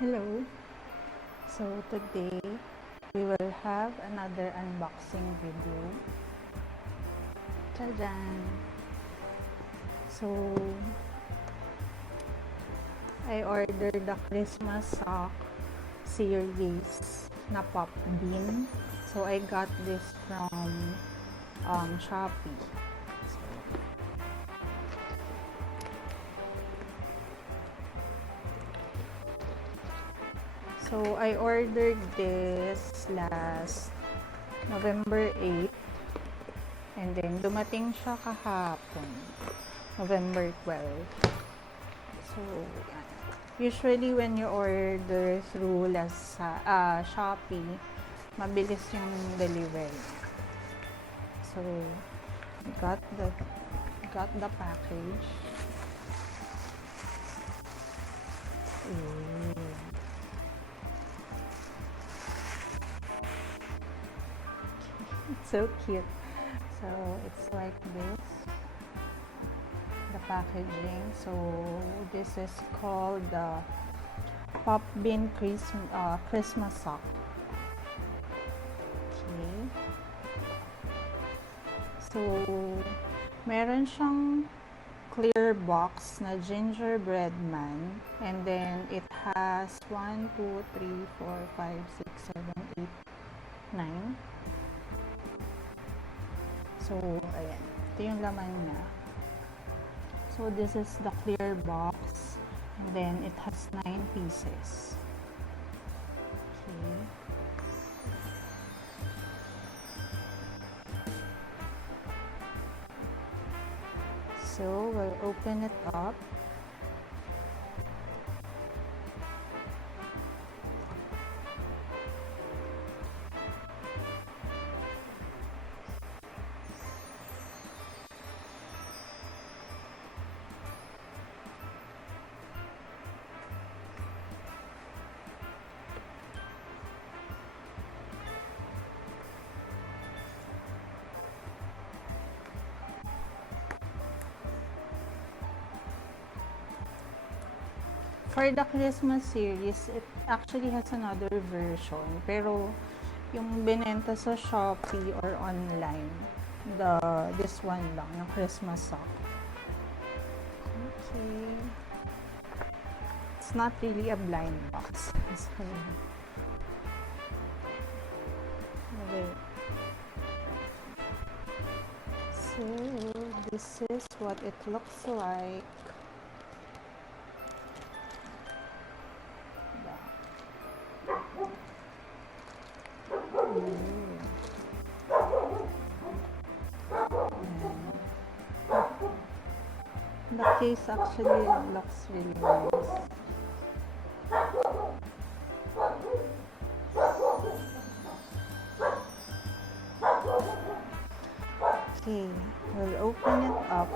Hello. So today we will have another unboxing video. Tadaan! So I ordered the Christmas sock series na Pop Bean. So I got this from Shopee. So I ordered this last November 8 and then dumating siya kahapon, November 12. So usually when you order through Shopee, mabilis yung delivery. So got the package. It's so cute. So it's like this, the packaging. So this is called the Pop Bean Christmas sock. Okay. So meron siyang clear box na gingerbread man, and then it has 1, 2, 3, 4, 5, 6, 7, 8, 9. So, ayan. Ito yung laman niya. So, this is the clear box. And then, it has 9 pieces. Okay. So, we'll open it up. For the Christmas series, it actually has another version. Pero, yung binenta sa Shopee or online, this one lang, yung Christmas sock. Okay. It's not really a blind box. So, this is what it looks like. The case actually looks really nice. Okay, we'll open it up.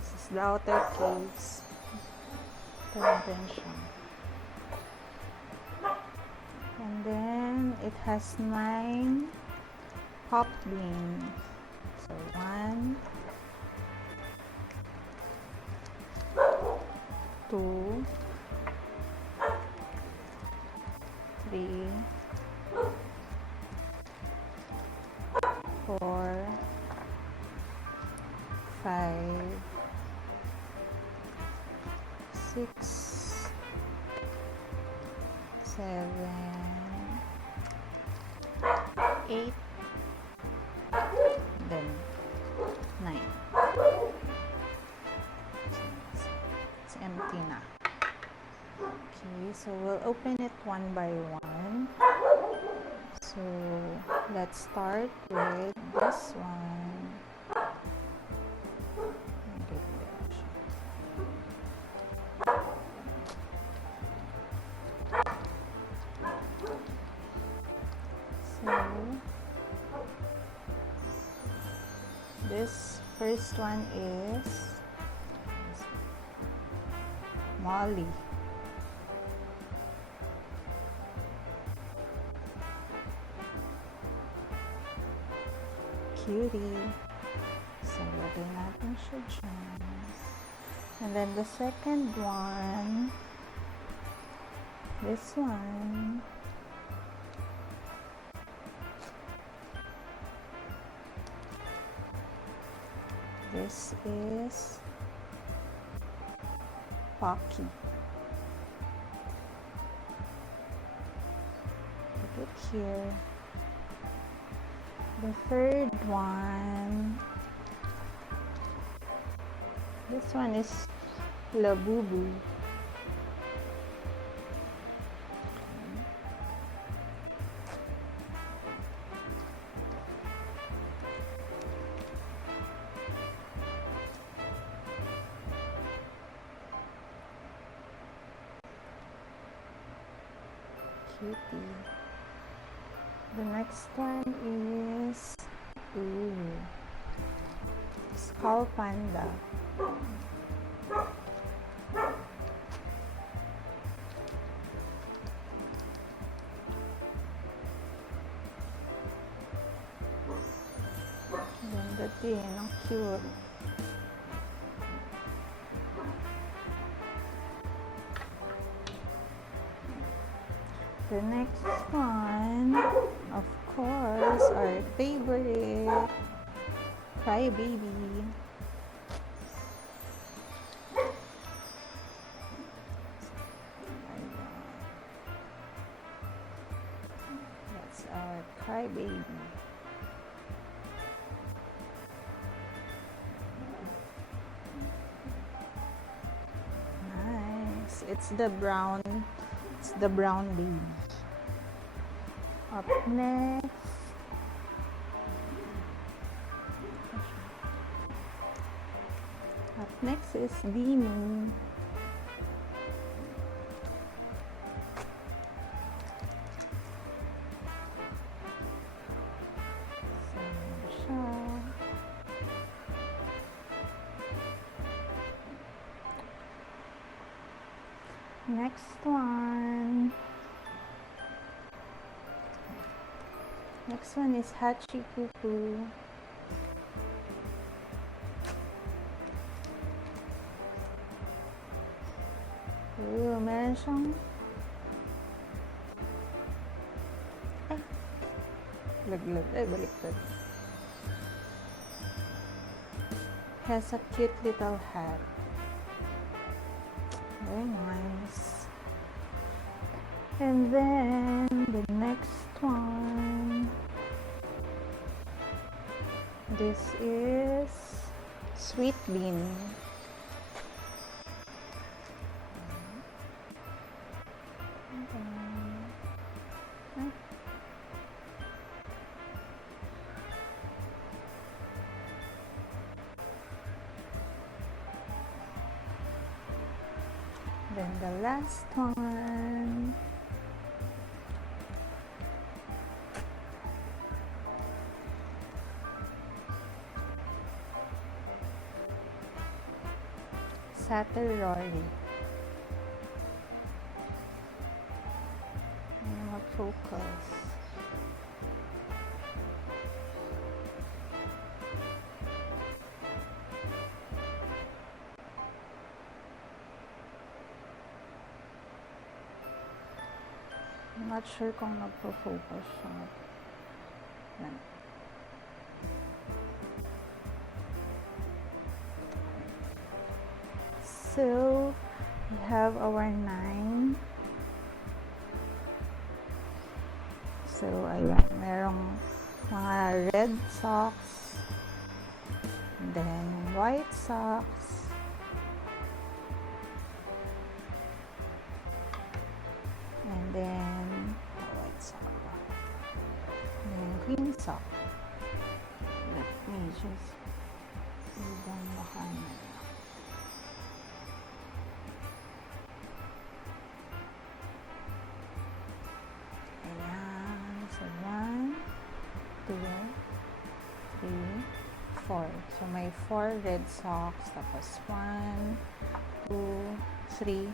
This is the outer case. Ito natin siya. And then, it has 9 pop beans. So, 1, 2, 3, 4, 5, 6, 7, 8, then 9. It's empty na. Okay, so we'll open it one by one. So let's start with this one. This first one is Molly. cutie. So, lagay natin siya dyan. And then the second one, this one, this is Pocky. Put it here. The third one, this one is Labubu. Cutie. The next one is Skull Panda. Ganda din, ang cute. The next one, of course, our favorite, Crybaby. That's our Crybaby. Nice. It's the brown baby. Up next, is Dimi. Next one is Hachikuku. Meron siyang laglag. Baliktad. Has a cute little hat. Very nice. And then the next one, this is Sweet Bean. Then the last one, Satyr Rory. Mag-focus. I'm not sure kung nagpo-focus siya. Yan. So, we have our 9. So, ayan. Merong mga red socks. Then, white socks. And then, white sock. And then, green sock. Let me just move down the camera. So, 1, 2, 3, 4. So, may 4 red socks. Tapos, 1, 2, 3.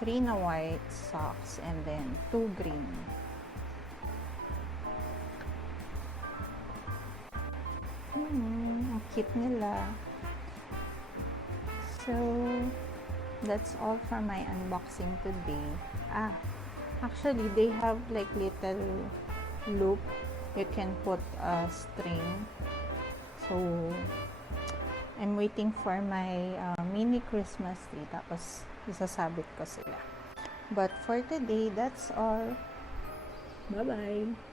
3 na white socks. And then, 2 green. kit nila. So, that's all for my unboxing today. Actually, they have like little loop. You can put a string. So, I'm waiting for my mini Christmas tree. Tapos, isasabit ko sila. But for today, that's all. Bye-bye!